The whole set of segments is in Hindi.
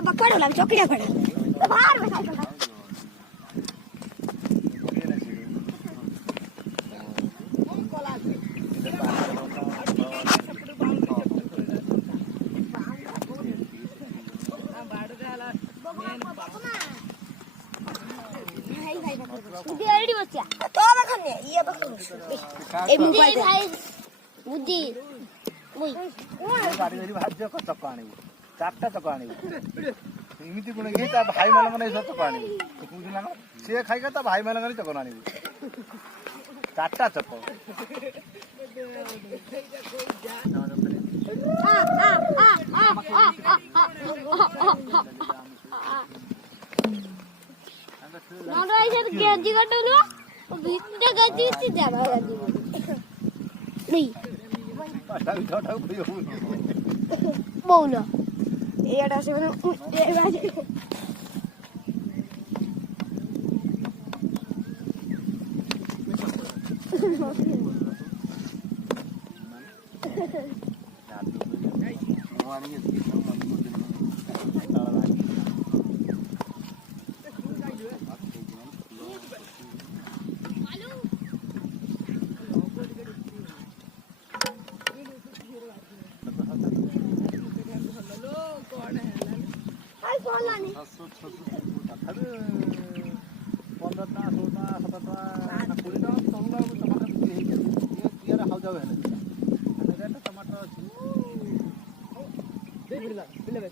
बकवाड़ वाला चौकीड़ा पड़ा तो बाहर में साइकिल था बुद्धि रेडी बच्चा तो बखने ये बखने ए भाई बुद्धि मुई गाड़ी गाड़ी भाज्य को चक्का आनिबो चारटा चक्का आनिबो इमिति गुण घे ता भाई मान माने सब चक्का आनिबो तो बुझला ना से खाइ का ता भाई मान गाड़ी चक्का आनिबो चारटा चक्का नोडो ऐसे गेंजी कटलो भीतर गजी से जावा गजी नहीं छोटा भइयो बोलो एडा से ए बाजे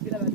टमाटर